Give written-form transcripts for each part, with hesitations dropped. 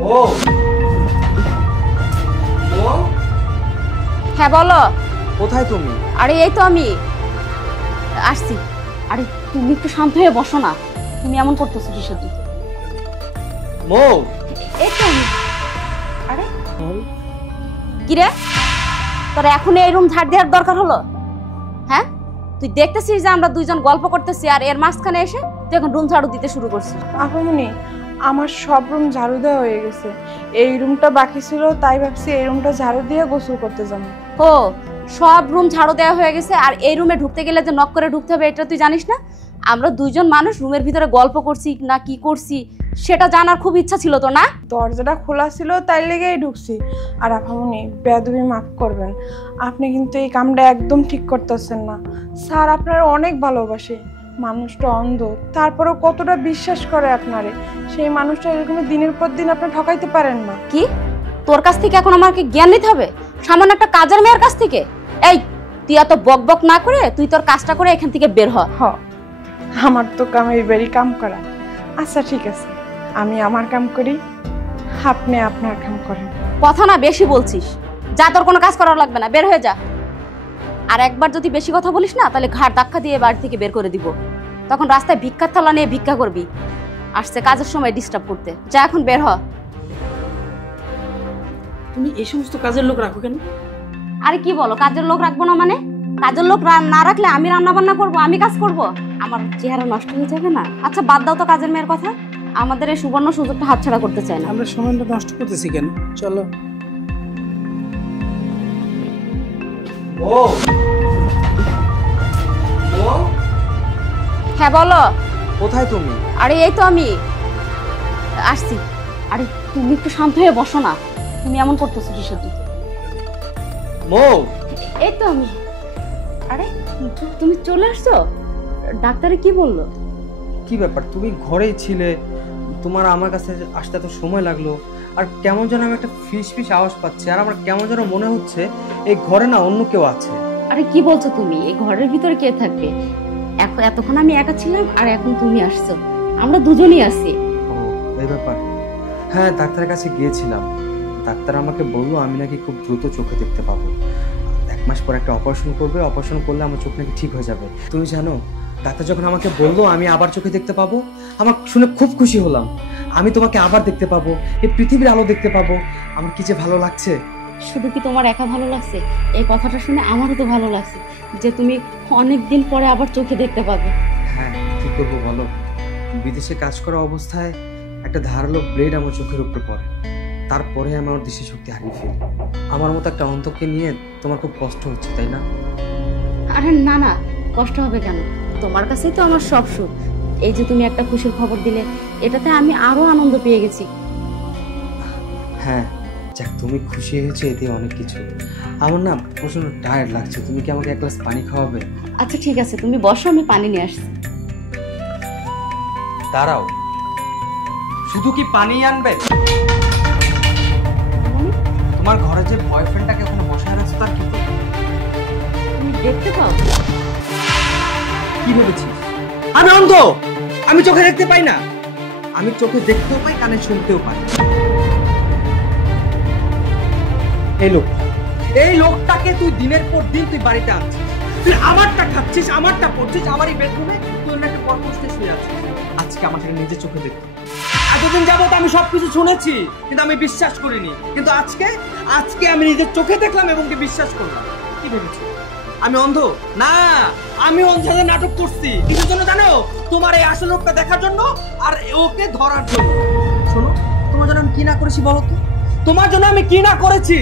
ও ও হ্যাঁ বলো। কোথায় তুমি? আরে এই তো আমি আসছি। আরে তুমি একটু শান্ত হয়ে বসো না, তুমি এমন করতেছো কিসের জন্য? মৌ, এই তো আমি। আরে কি রে, তোর এখন এই রুম ঝাড় দেওয়ার দরকার হলো? হ্যাঁ, তুই দেখতেছিস যে আমরা দুইজন গল্প করতেছি আর এর মাঝখানে এসে তুই এখন রুম ঝাড়ু দিতে শুরু করছিস। আপামনি, আমার সব রুম ঝাড়ু দেওয়া হয়ে গেছে, এই রুমটা বাকি ছিল, তাই ভাবছি এই রুমটা ঝাড়ু দিয়ে গোসল করতে যাবো। ও, সব রুম ঝাড়ু দেওয়া হয়ে গেছে আর এই রুমে ঢুকতে গেলে যে নক করে ঢুকতে হবে এটা তুই জানিস না? আমরা দুইজন মানুষ রুমের ভিতরে গল্প করছি না কি করছি সেটা জানার খুব ইচ্ছা ছিল তো না? দরজাটা খোলা ছিল তাই লেগেই ঢুকছি। আর আপামনি, বেয়াদবি মাফ করবেন, আপনি কিন্তু এই কামটা একদম ঠিক করতেছেন না। স্যার আপনার অনেক ভালোবাসে, মানুষটা অন্ধ, তারপরেও কতটা বিশ্বাস করে আপনারে, সেই মানুষটা এরকম দিনের পর দিন আপনি ঠকাইতে পারেন না। কি, তোর কাছ থেকে এখন আমাকে জ্ঞান নিতে হবে সামান্য একটা কাজের মেয়ের কাছ থেকে? এই, তুই এত বক বক না করে তুই তোর কাজটা করে এখান থেকে বের হ। আমার তো কাম এই বাড়ি কাম করা। আচ্ছা ঠিক আছে, আমি আমার কাম করি, আপনি আপনার কাম করেন। কথা না বেশি বলছিস, যা, তোর কোনো কাজ করা লাগবে না, বের হয়ে যা। আর একবার যদি বেশি কথা বলিস না তাহলে ঘাড় ধাক্কা দিয়ে বাড়ি থেকে বের করে দিব, তখন রাস্তায় ভিক্ষার থালা নিয়ে ভিক্ষা করবি। আসছে কাজের সময় ডিস্টার্ব করতে, যা এখন বের হ। তুমি এই সমস্ত কাজের লোক রাখো কেন? আরে কি বলো, কাজের লোক রাখবো না মানে? কাজের লোক না রাখলে আমি রান্না বান্না করবো, আমি কাজ করব, আমার চেহারা নষ্ট হয়ে যাবে না? আচ্ছা বাদ দাও তো কাজের মেয়ের কথা, আমাদের এই সুবর্ণ সুযোগটা হাতছাড়া করতে চাই না। আমরা সময়টা নষ্ট করতেছি কেন? চলো। ও ও হ্যাঁ বলো। কোথায় তুমি? আরে এই তো আমি আসছি। আরে তুমি একটু শান্ত হয়ে বসো না, তুমি এমন করতেছো কিসের জন্য? মৌ, এই তো আমি। আরে তুমি চলে আসছো? ডাক্তারে কি বললো? কি ব্যাপার, তুমি ঘরেই ছিলে, তোমার আমার কাছে আসতে এত সময় লাগলো, আর কেমন যেন আমি একটা ফিস ফিস আওয়াজ পাচ্ছি, আর আমার কেমন যেন মনে হচ্ছে এই ঘরে না অন্য কেউ আছে। আরে কি বলছো তুমি, এই ঘরের ভিতরে কে থাকবে? এতক্ষণ আমি একা ছিলাম আর এখন তুমি আসছো, আমরা দুজনই আছি। ও এই ব্যাপার। হ্যাঁ, ডাক্তারের কাছে গিয়েছিলাম, ডাক্তার আমাকে বললো আমি নাকি খুব দ্রুত চোখে দেখতে পাবো, 1 মাস পর একটা অপারেশন করবে, অপারেশন করলে আমার চোখ নাকি ঠিক হয়ে যাবে। তুমি জানো, ডাক্তার যখন আমাকে বললো আমি আবার চোখে দেখতে পাবো, আমার শুনে খুব খুশি হলাম। আমি তোমাকে আবার দেখতে পাবো, এই পৃথিবীর আলো দেখতে পাবো, আমার কি যে ভালো লাগছে। শুধু কি তোমার একা ভালো লাগছে? এই কথাটা শুনে আমারও তো ভালো লাগছে যে তুমি অনেকদিন পরে আবার চোখে দেখতে পাবে। হ্যাঁ, কি করবো বলো, বিদেশে কাজ করা অবস্থায় একটা ধারালো ব্লেড আমার চোখের উপরে পড়ে, তারপরে আমি আমার দৃষ্টিশক্তি হারিয়ে ফেলি। আমার মতো একটা অন্তকে নিয়ে তোমার খুব কষ্ট হচ্ছে, তাই না? আরে না না, কষ্ট হবে কেন? তোমার কাছেই তো আমার সব সুখ। এই যে তুমি একটা খুশির খবর দিলে, এটাতে আমি আরো আনন্দ পেয়ে গেছি। হ্যাঁ, যাক, তুমি খুশি হয়েছে এতে অনেক কিছু। আমার না প্রচন্ড টায়ার্ড লাগছে, তুমি কি আমাকে 1 গ্লাস পানি খাওয়াবে? আচ্ছা ঠিক আছে, তুমি বসো, আমি পানি নিয়ে আসছি। দাঁড়াও, শুধু কি পানি আনবে? তোমার ঘরে যে বয়ফ্রেন্ডটাকে ওখানে বসায় রাখছো তার কি করবে? তুমি দেখতে পাও? কি ভেবেছিস আমি অন্ধ? আমি চোখে দেখতে পাই না? আমি চোখে দেখতেও পাই, কানে শুনতেও পাই। এই লোকটাকে তুই দিনের পর দিন তুই বাড়িতে আনছিস, তুই আমারটা খাচ্ছিস, আমারটা পড়ছিস, আমারই বেডরুমে তুই অন্যকে পরপুষ্টে শুয়ে আছিস। আজকে আমার সাথে নিজে চোখে দেখতে, এতদিন যাবত আমি সবকিছু শুনেছি কিন্তু আমি বিশ্বাস করিনি, কিন্তু আজকে আমি নিজের চোখে দেখলাম এবং বিশ্বাস করলাম। কি ভেবেছিস আমি অন্ধ? না, আমি ওর সাথে নাটক করছি। কিসের জন্য জানো? তোমার এই আসল লোকটা দেখার জন্য আর ওকে ধরার জন্য। শোনো, তোমার জন্য আমি কি না করেছি বলো তো? তোমার জন্য আমি কি না করেছি?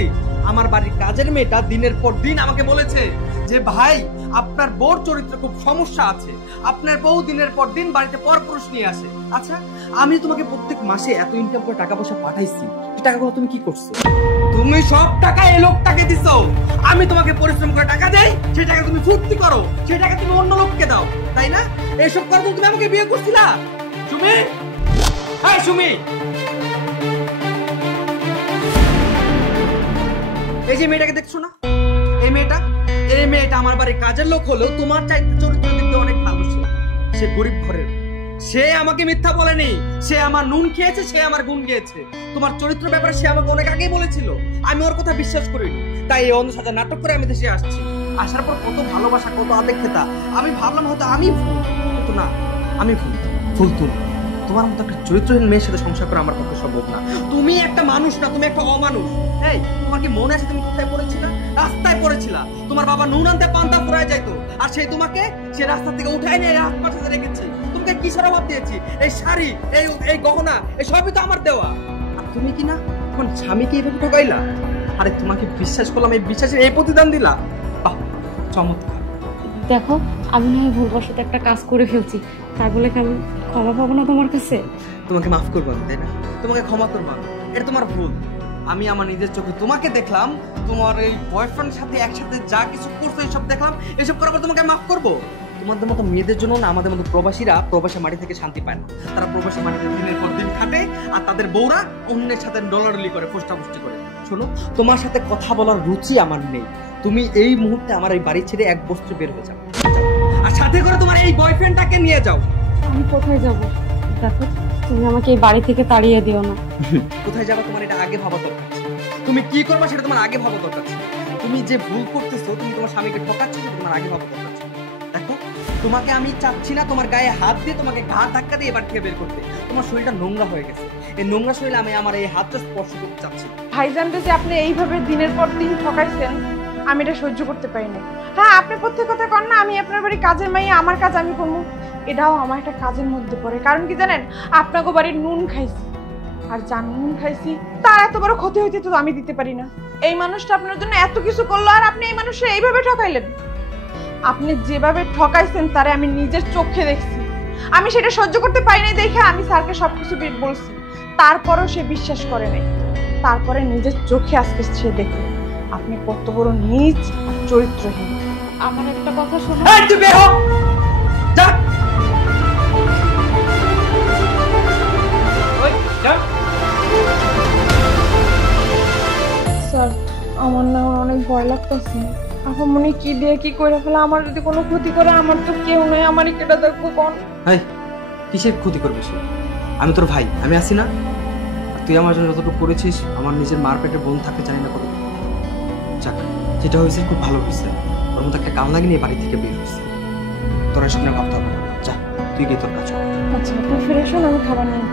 আমার বাড়ির কাজের মেয়েটা দিনের পর দিন আমাকে বলেছে যে ভাই, আপনার বউর চরিত্রে খুব সমস্যা আছে, আপনার বউ দিনের পর দিন বাড়িতে পরপুরুষ নিয়ে আসে। আচ্ছা, আমি তোমাকে প্রত্যেক মাসে এত ইনকাম করে টাকা পয়সা পাঠাইছি, সেই টাকাগুলো তুমি কি করছো? তুমি সব টাকা এই লোকটাকে দিছো। আমি তোমাকে পরিশ্রম করে টাকা দেই, সেই টাকা তুমি ফুর্তি করো, সেই টাকা তুমি অন্য লোককে দাও, তাই না? এইসব করে তুমি আমাকে বিয়ে করছিলা। সুমি, হ্যাঁ সুমি, এই যে মেয়েটাকে দেখছো না, এই মেয়েটা আমার বাড়ির কাজের লোক হলেও তোমার চাইতে চরিত্র দিক দিয়ে অনেক ভালো। সে গরিব ঘরের, সে আমাকে মিথ্যা বলেনি, সে আমার নুন খেয়েছে, সে আমার গুণ গেয়েছে। তোমার চরিত্র ব্যাপারে সে আমাকে অনেক আগেই বলেছিল, আমি ওর কথা বিশ্বাস করিনি। তাই এই অন্ধ সাজা নাটক করে আমি দেশে আসছি। আসার পর কত ভালোবাসা, কত আবেগতা, আমি ভাবলাম হয়তো আমি ভুল, কিন্তু না, আমি ভুল তুমি। তোমার মতো একটা চরিত্রহীন মেয়ের সাথে সংসার করা আমার পক্ষে সম্ভব না। তুমি একটা মানুষ না, তুমি একটা অমানুষ। এই, তোমার কি মনে আছে তুমি কোথায় পড়েছিলা? রাস্তায় পড়েছিলা। তোমার বাবা নুন আনতে পান্তা ফুরায় যাইতো, আর সেই তোমাকে সে রাস্তা থেকে উঠাই নিয়ে রাস্তার সাথে রেখেছি। তোমাকে কিসের অভাব দিয়েছি? এই শাড়ি, এই গহনা, এই সবই তো আমার দেওয়া। আর তুমি কি না তোমার স্বামীকে এইভাবে ঠকাইলা? আরে তোমাকে বিশ্বাস করলাম, এই বিশ্বাসের এই প্রতিদান দিলা। বাহ, চমৎকার। দেখো, আমি না হয় ভুলবশত একটা কাজ করে ফেলছি, তাই বলে কি আমি ক্ষমা পাবো না তোমার কাছে? তোমাকে মাফ করবো আমি, তাই না? তোমাকে ক্ষমা করবো আমি, এটা তোমার ভুল। আমি আমার নিজের চোখে তোমাকে দেখলাম, তোমার এই বয়ফ্রেন্ডের সাথে একসাথে যা কিছু করছো এইসব দেখলাম। এসব করার পর তোমাকে মাফ করবো? তোমাদের মতো মেয়েদের জন্য না আমাদের মতো প্রবাসীরা প্রবাসী মাটি থেকে শান্তি পায় না। তারা প্রবাসী মাটিতে দিনের পর দিন খাটে, আর তাদের বউরা অন্যের সাথে ডলাডলি করে, ফোস্টাফুস্টি করে। শোনো, তোমার সাথে কথা বলার রুচি আমার নেই। তুমি এই মুহূর্তে আমার এই বাড়ি ছেড়ে এক বস্ত্র বের হয়ে যাও, আর সাথে করে তোমার এই বয়ফ্রেন্ডটাকে নিয়ে যাও। আমি কোথায় যাব? দেখো, তুমি আমাকে এই বাড়ি থেকে তাড়িয়ে দিও না। কোথায় যাবা তোমার এটা আগে ভাবা দরকার ছিল। তুমি কি করবা সেটা তোমার আগে ভাবা দরকার ছিল। তুমি যে ভুল করতেছো, তুমি তোমার স্বামীকে ঠকাচ্ছ, সেটা তোমার আগে ভাবা দরকার ছিল। দেখো, তোমাকে আমি চাচ্ছি না তোমার গায়ে হাত দিয়ে তোমাকে ঘাড় ধাক্কা দিয়ে এবার থেকে বের করতে। তোমার শরীরটা নোংরা হয়ে গেছে। এই নোংরা শরীরে আমি আমার এই হাতটা স্পর্শ করতে চাচ্ছি। ভাইজানকে যে আপনি এইভাবে দিনের পর দিন ঠকাইছেন, আমি এটা সহ্য করতে পারি না। হ্যাঁ, আপনি প্রত্যেক কথা কন না আমি আপনার বাড়ি কাজের মাইয়া, আমার কাজ আমি করবো, এটাও আমার একটা কাজের মধ্যে পড়ে। কারণ কি জানেন, আপনাকে বাড়ির নুন খাইছি, আর যার নুন খাইছি তার এত বড় ক্ষতি হইতে তো আমি দিতে পারি না। এই মানুষটা আপনার জন্য এত কিছু করলো, আর আপনি এই মানুষটা এইভাবে ঠকাইলেন। আপনি যেভাবে ঠকাইছেন তারে আমি নিজের চোখে দেখছি। আমি সেটা সহ্য করতে পারি নাই দেখে আমি স্যারকে সবকিছু বলছি, তারপরেও সে বিশ্বাস করে নাই। তারপরে নিজের চোখে আজকে সে দেখে আপনি কত বড় নীচ আর চরিত্রহীন। আমার একটা কথা শোনো। এই, তুই বের হ। যা। ওই, যা। স্যার, আমার না অনেক ভয় লাগতেছে। এখন মনে কি দিয়ে কি করে ফেলা, আমার যদি কোনো ক্ষতি করে, আমার তো কেউ নাই, আমারই কেটে দেখবো কোন। এই, কিসের ক্ষতি করবে সে? আমি তোর ভাই, আমি আছি না? আর তুই আমার জন্য যতটুকু করেছিস, আমার নিজের মার পেটের বোন থাকে জানি না কত। যাক, যেটা হয়েছে খুব ভালো হয়েছে। ওর মতো একটা কাল লাগিয়ে বাড়ি থেকে বের হয়েছে। তোর সামনে ভাবতে হবে না। যা, তুই গিয়ে তোর কাজ কর। আচ্ছা, আপনি ফিরে আসুন, আমি খাবার নিয়ে